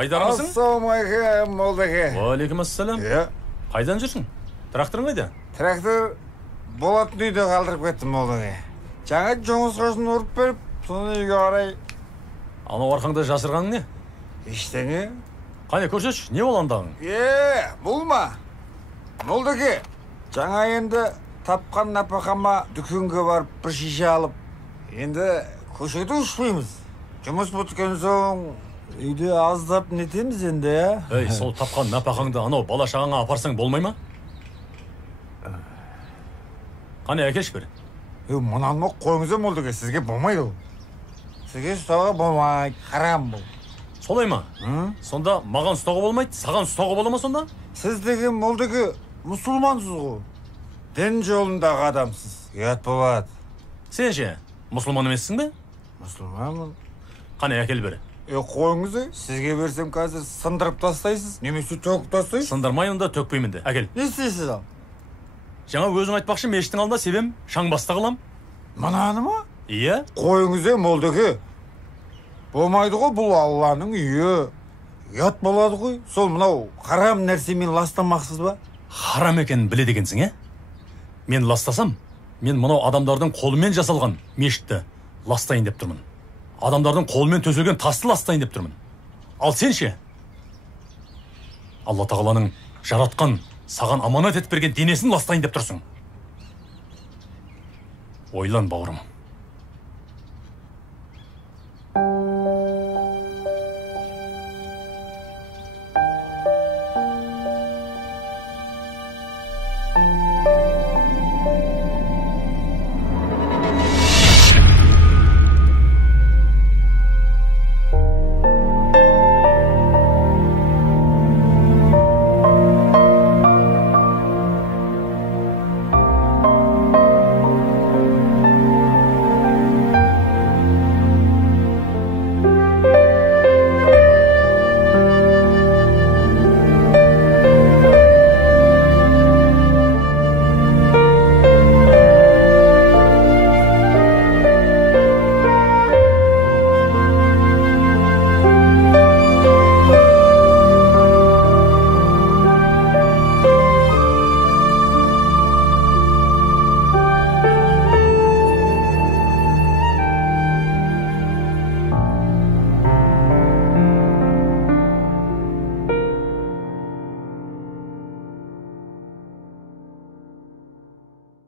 Айдармысың? Ассалаумағалейкум, молдаке. Уалейкум ассалам. Қайдан жүрсің? Тракторың қайда? Трактор болатын үйде қалдырып кеттім, молдаке. Жаңа жоңызғасын ұрып беріп, соны үйге қарай. Анау арқаңда жасырғаның не? Ештеңе. Қане көрсетші, не ол андағың? Бұл ма? Молдаке, жаңа енді тапқан напақама дүкенге барып бір шише алып, енді көшеде ұшпаймыз. Жұмыс біткен соң үйде аздап нетеміз енді, Ей, сол тапқан напақаңды анау бала шағаңа апарсаң болмай ма? Қане әкелші бір. Мұнаны қойыңыз молдаке, сізге болмайды ол. Сізге ұстауға болмайды, харам бұл. Солай ма? Сонда маған ұстауға болмайды, саған ұстауға бола ма сонда? Сіз деген молдаке мұсылмансыз ғой. Дін жолындағы адамсыз. Ұят болады. Сен ше, мұсылман емессің бе? Мұсылманмын. Қане әкел бір. Қойыңыз, сізге берсем қазір сындырып тастайсыз, немесе төгіп тастайсыз. Сындырмайын да төкпеймін де. Әкел. Не істейсіз ал? Жаңа өзің айтпақшы, мешіттің алдында себем шаң баста қылам. Мынаны ма? Иә. Қойыңыз, молдаке. Болмайды ғой, бұл Алланың үйі. Ұят болады ғой. Сол мынау харам нәрсемен ластамақсыз ба? Харам екенін біледі екенсің, Мен ластасам, мен мынау адамдардың қолымен жасалған мешітті ластайын деп тұрмын. Адамдардың қолымен төселген тасты ластайын деп тұрмын. Ал сен ше? Алла тағаланың жаратқан, саған аманат етіп берген денесін ластайын деп тұрсың. Ойлан, бауырым.